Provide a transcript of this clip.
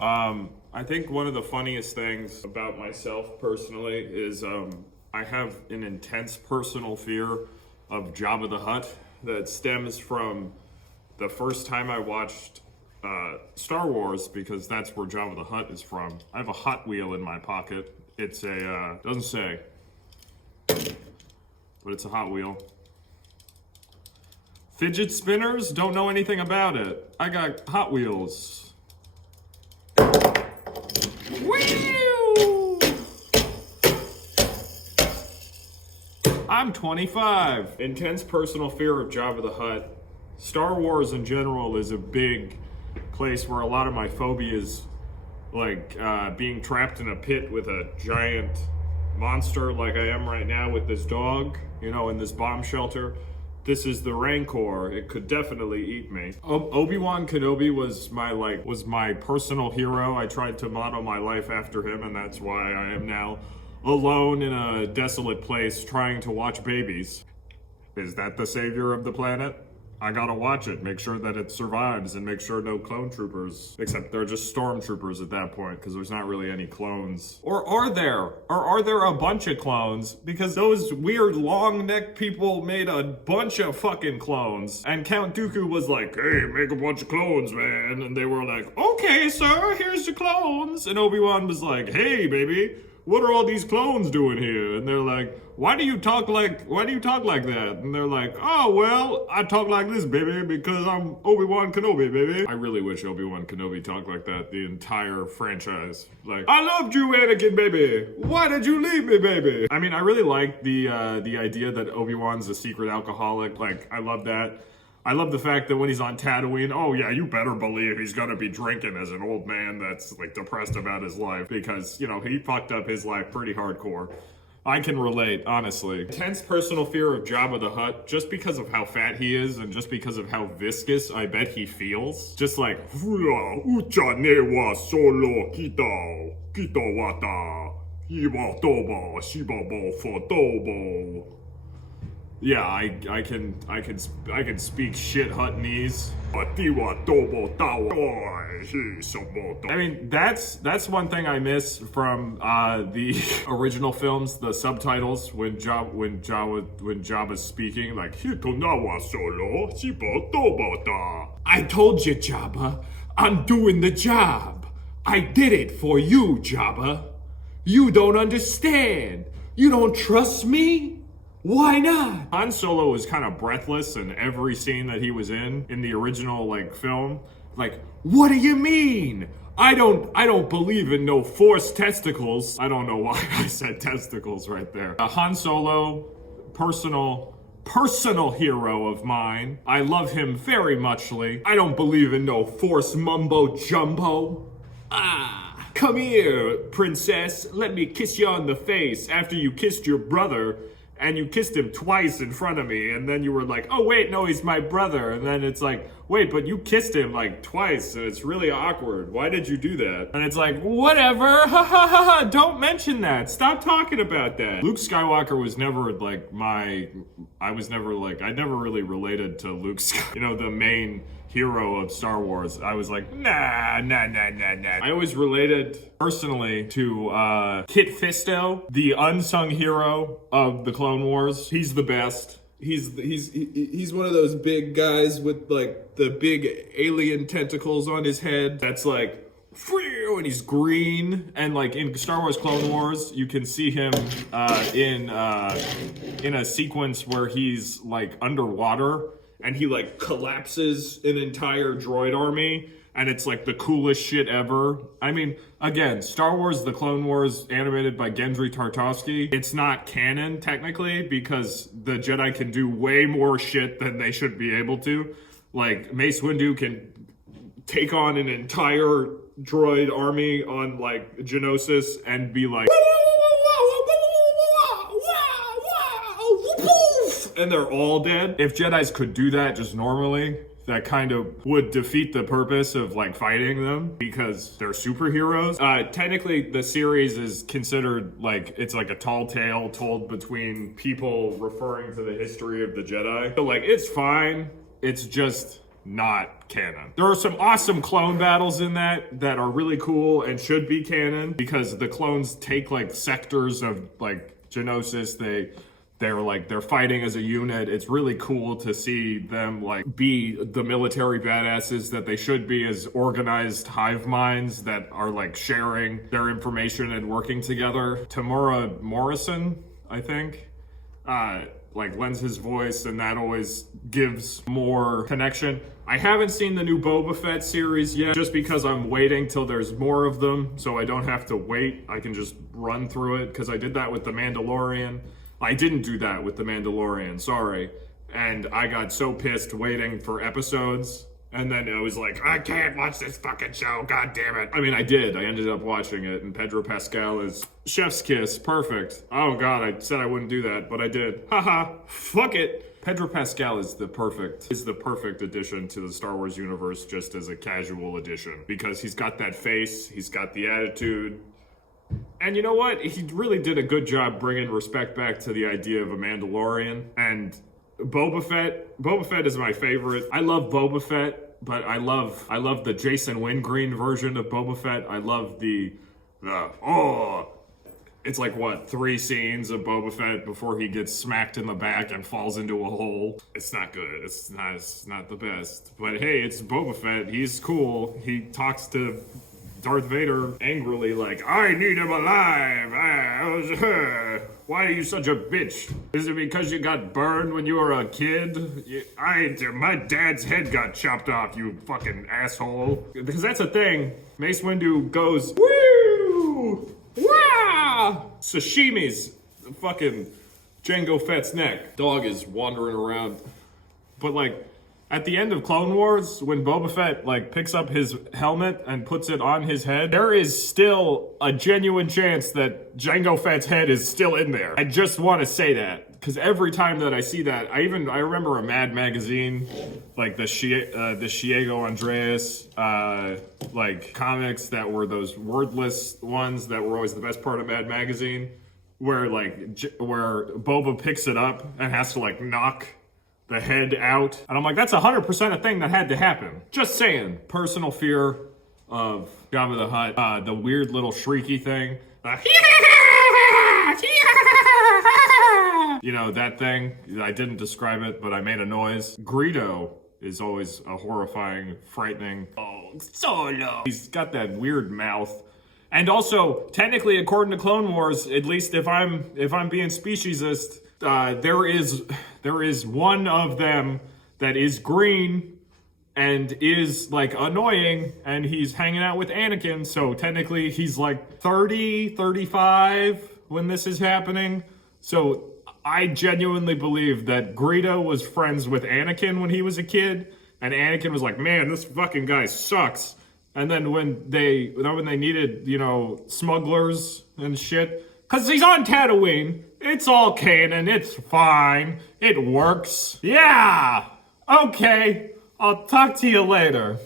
I think one of the funniest things about myself personally is I have an intense personal fear of Jabba the Hutt that stems from the first time I watched Star Wars, because that's where Jabba the Hutt is from. I have a Hot Wheel in my pocket. It's a, doesn't say, but it's a Hot Wheel. Fidget spinners? Don't know anything about it. I got Hot Wheels. Whew! I'm 25. Intense personal fear of Jabba the Hutt. Star Wars in general is a big place where a lot of my phobias, like being trapped in a pit with a giant monster like I am right now with this dog, you know, in this bomb shelter. This is the Rancor. It could definitely eat me. Obi-Wan Kenobi was my personal hero. I tried to model my life after him, and that's why I am now alone in a desolate place trying to watch babies. Is that the savior of the planet? I gotta watch it, make sure that it survives, and make sure no clone troopers, except they're just stormtroopers at that point, because there's not really any clones. Or are there? Or are there a bunch of clones? Because those weird long-necked people made a bunch of fucking clones, and Count Dooku was like, hey, make a bunch of clones, man. And they were like, okay, sir, here's your clones. And Obi-Wan was like, hey, baby, what are all these clones doing here? And they're like, why do you talk like that? And they're like, oh, well, I talk like this, baby, because I'm Obi-Wan Kenobi, baby. I really wish Obi-Wan Kenobi talked like that the entire franchise. Like, I loved you, Anakin, baby. Why did you leave me, baby? I mean, I really like the idea that Obi-Wan's a secret alcoholic. Like, I love that. I love the fact that when he's on Tatooine, oh yeah, you better believe he's gonna be drinking as an old man that's like depressed about his life, because, you know, he fucked up his life pretty hardcore. I can relate, honestly. Intense personal fear of Jabba the Hutt, just because of how fat he is and just because of how viscous I bet he feels. Just like, ucha newa solo kita, kita wata, iwa toba, shibabo fotobo. Yeah, I can speak shit Huttonese. I mean, that's one thing I miss from the original films, the subtitles when Jabba's speaking, like I told you, Jabba, I'm doing the job. I did it for you, Jabba. You don't understand. You don't trust me? Why not? Han Solo was kind of breathless in every scene that he was in the original film. Like, what do you mean? I don't believe in no forced testicles. I don't know why I said testicles right there. Han Solo, personal hero of mine. I love him very muchly. I don't believe in no forced mumbo jumbo. Come here, princess. Let me kiss you on the face after you kissed your brother. And you kissed him twice in front of me, and then you were like, oh wait, no, he's my brother. And then it's like, wait, but you kissed him like twice, and it's really awkward. Why did you do that? And it's like, whatever, ha ha ha ha, don't mention that. Stop talking about that. Luke Skywalker was never like I never really related to Luke Skywalker, you know, the main hero of Star Wars. I was like, nah. I always related personally to Kit Fisto, the unsung hero of the Clone Wars. He's the best. He's one of those big guys with like the big alien tentacles on his head. That's like, and he's green. And like in Star Wars Clone Wars, you can see him in a sequence where he's like underwater. And he like collapses an entire droid army, and it's like the coolest shit ever. I mean, again, Star Wars The Clone Wars animated by Gendry Tartakovsky. It's not canon technically, because the Jedi can do way more shit than they should be able to. Like Mace Windu can take on an entire droid army on like Geonosis and be like, and they're all dead. If Jedis could do that just normally, that kind of would defeat the purpose of like fighting them, because they're superheroes. Technically, the series is considered like, it's like a tall tale told between people referring to the history of the Jedi. So like, it's fine. It's just not canon. There are some awesome clone battles in that are really cool and should be canon, because the clones take like sectors of like Geonosis. They're fighting as a unit. It's really cool to see them like be the military badasses that they should be, as organized hive minds that are like sharing their information and working together. Tamura Morrison, I think, like lends his voice, and that always gives more connection. I haven't seen the new Boba Fett series yet, just because I'm waiting till there's more of them, so I don't have to wait. I can just run through it, because I did that with The Mandalorian. I didn't do that with The Mandalorian, sorry. And I got so pissed waiting for episodes. And then I was like, I can't watch this fucking show, god damn it. I mean, I did. I ended up watching it, and Pedro Pascal is chef's kiss, perfect. Oh god, I said I wouldn't do that, but I did. Haha, fuck it. Pedro Pascal is the perfect addition to the Star Wars universe, just as a casual addition. Because he's got that face, he's got the attitude. And you know what? He really did a good job bringing respect back to the idea of a Mandalorian. And Boba Fett is my favorite. I love Boba Fett, but I love the Jason Wingreen version of Boba Fett. I love it's like what, 3 scenes of Boba Fett before he gets smacked in the back and falls into a hole. It's not good. It's not the best. But hey, it's Boba Fett. He's cool. He talks to Darth Vader angrily, like, I need him alive. Why are you such a bitch? Is it because you got burned when you were a kid? My dad's head got chopped off, you fucking asshole. Because that's a thing. Mace Windu goes, woo! Wah! Sashimi's fucking Jango Fett's neck. Dog is wandering around. But like, at the end of Clone Wars, when Boba Fett like picks up his helmet and puts it on his head, there is still a genuine chance that Jango Fett's head is still in there. I just want to say that, because every time that I see that, I remember a Mad magazine, like the Diego Andreas, like comics that were those wordless ones that were always the best part of Mad magazine, where Boba picks it up and has to like knock the head out. And I'm like, that's 100% a thing that had to happen. Just saying. Personal fear of Jabba the Hutt. The weird little shrieky thing. You know, that thing. I didn't describe it, but I made a noise. Greedo is always a horrifying, frightening. Oh, Solo. He's got that weird mouth. And also, technically, according to Clone Wars, at least if I'm being speciesist, there is one of them that is green and is like annoying, and he's hanging out with Anakin, so technically he's like 30, 35 when this is happening. So I genuinely believe that Greedo was friends with Anakin when he was a kid, and Anakin was like, man, this fucking guy sucks. And then when they needed, you know, smugglers and shit, because he's on Tatooine, it's all canon, it's fine, it works. Yeah! Okay, I'll talk to you later.